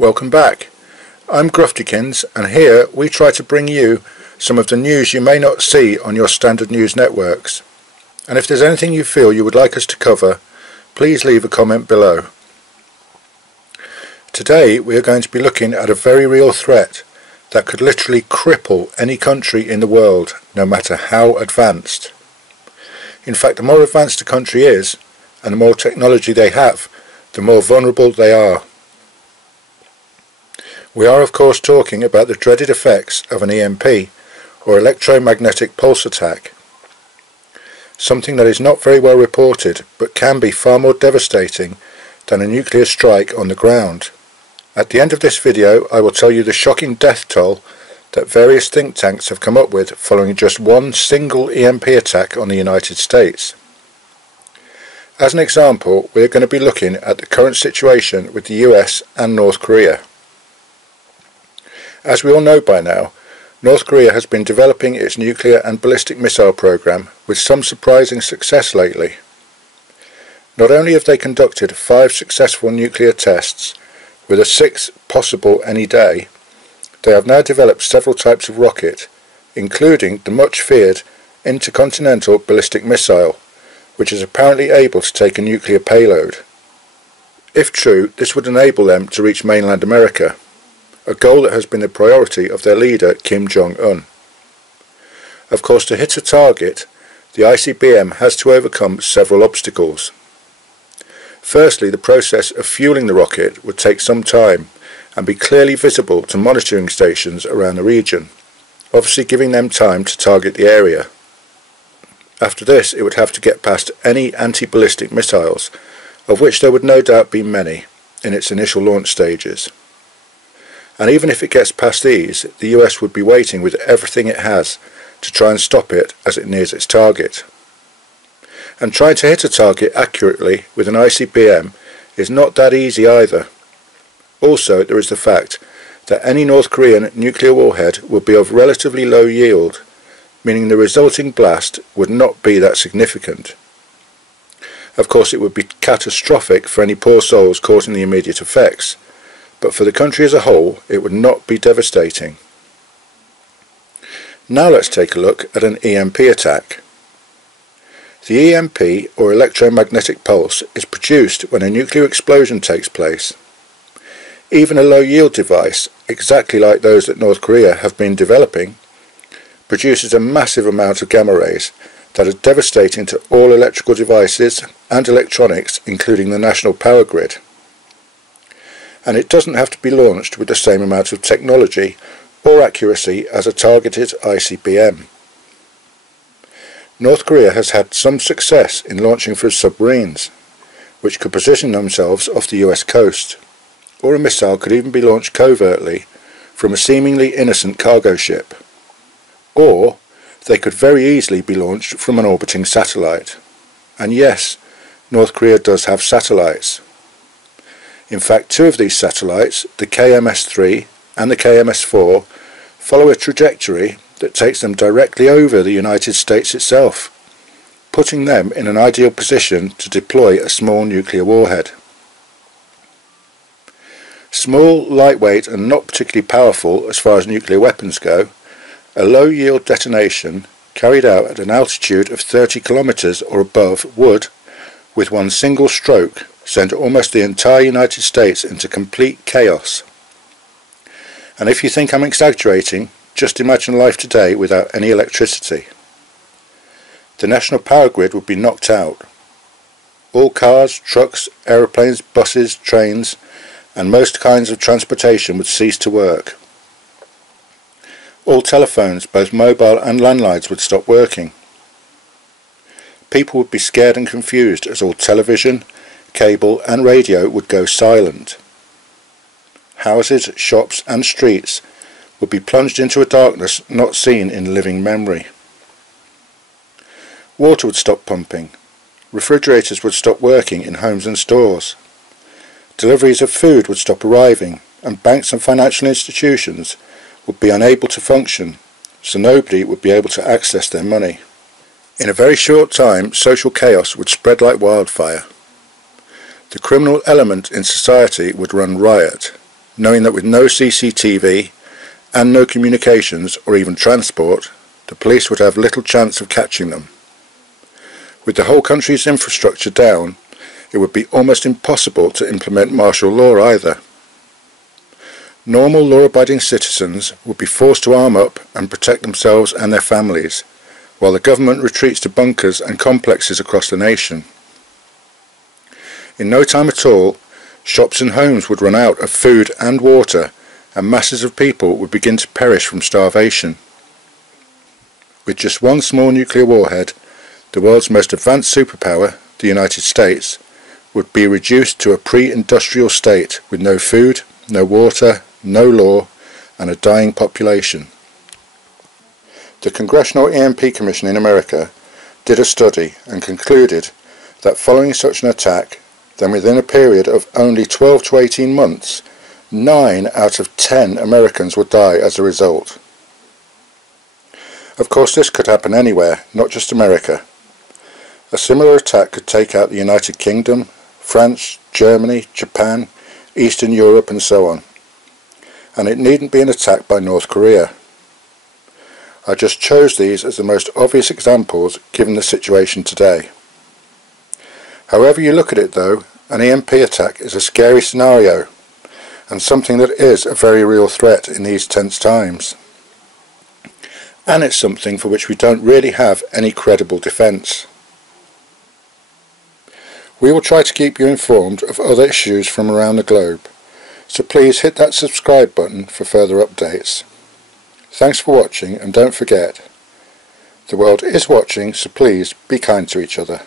Welcome back. I'm Gruftikins, and here we try to bring you some of the news you may not see on your standard news networks. And if there's anything you feel you would like us to cover, please leave a comment below. Today we are going to be looking at a very real threat that could literally cripple any country in the world, no matter how advanced. In fact, the more advanced a country is, and the more technology they have, the more vulnerable they are. We are of course talking about the dreaded effects of an EMP, or electromagnetic pulse attack. Something that is not very well reported, but can be far more devastating than a nuclear strike on the ground. At the end of this video I will tell you the shocking death toll that various think tanks have come up with following just one single EMP attack on the United States. As an example, we are going to be looking at the current situation with the US and North Korea. As we all know by now, North Korea has been developing its nuclear and ballistic missile program with some surprising success lately. Not only have they conducted 5 successful nuclear tests, with a 6th possible any day, they have now developed several types of rocket, including the much feared intercontinental ballistic missile, which is apparently able to take a nuclear payload. If true, this would enable them to reach mainland America, a goal that has been the priority of their leader Kim Jong-un. Of course, to hit a target, the ICBM has to overcome several obstacles. Firstly, the process of fueling the rocket would take some time and be clearly visible to monitoring stations around the region, obviously giving them time to target the area. After this, it would have to get past any anti-ballistic missiles, of which there would no doubt be many in its initial launch stages. And even if it gets past these, the US would be waiting with everything it has to try and stop it as it nears its target. And trying to hit a target accurately with an ICBM is not that easy either. Also, there is the fact that any North Korean nuclear warhead will be of relatively low yield, meaning the resulting blast would not be that significant. Of course, it would be catastrophic for any poor souls caught in the immediate effects, but for the country as a whole it would not be devastating. Now let's take a look at an EMP attack. The EMP, or electromagnetic pulse, is produced when a nuclear explosion takes place. Even a low-yield device, exactly like those that North Korea have been developing, produces a massive amount of gamma rays that are devastating to all electrical devices and electronics, including the national power grid. And it doesn't have to be launched with the same amount of technology or accuracy as a targeted ICBM. North Korea has had some success in launching through submarines, which could position themselves off the US coast, or a missile could even be launched covertly from a seemingly innocent cargo ship, or they could very easily be launched from an orbiting satellite. And yes, North Korea does have satellites. In fact, 2 of these satellites, the KMS-3 and the KMS-4, follow a trajectory that takes them directly over the United States itself, putting them in an ideal position to deploy a small nuclear warhead. Small, lightweight and not particularly powerful as far as nuclear weapons go, a low-yield detonation carried out at an altitude of 30 kilometers or above would, with one single stroke, send almost the entire United States into complete chaos. And if you think I'm exaggerating, just imagine life today without any electricity. The national power grid would be knocked out. All cars, trucks, aeroplanes, buses, trains, and most kinds of transportation would cease to work. All telephones, both mobile and landlines, would stop working. People would be scared and confused as all television, cable and radio would go silent. Houses, shops and streets would be plunged into a darkness not seen in living memory. Water would stop pumping. Refrigerators would stop working in homes and stores. Deliveries of food would stop arriving, and banks and financial institutions would be unable to function, so nobody would be able to access their money. In a very short time, social chaos would spread like wildfire. The criminal element in society would run riot. knowing that with no CCTV and no communications or even transport, the police would have little chance of catching them. With the whole country's infrastructure down, it would be almost impossible to implement martial law either. Normal law-abiding citizens would be forced to arm up and protect themselves and their families, while the government retreats to bunkers and complexes across the nation. In no time at all, shops and homes would run out of food and water, and masses of people would begin to perish from starvation. With just one small nuclear warhead, the world's most advanced superpower, the United States, would be reduced to a pre-industrial state with no food, no water, no law, and a dying population. The Congressional EMP Commission in America did a study and concluded that following such an attack, then within a period of only 12 to 18 months, 9 out of 10 Americans would die as a result. Of course, this could happen anywhere, not just America. A similar attack could take out the United Kingdom, France, Germany, Japan, Eastern Europe and so on. And it needn't be an attack by North Korea. I just chose these as the most obvious examples given the situation today. However you look at it though, an EMP attack is a scary scenario and something that is a very real threat in these tense times. And it's something for which we don't really have any credible defence. We will try to keep you informed of other issues from around the globe, so please hit that subscribe button for further updates. Thanks for watching, and don't forget, the world is watching, so please be kind to each other.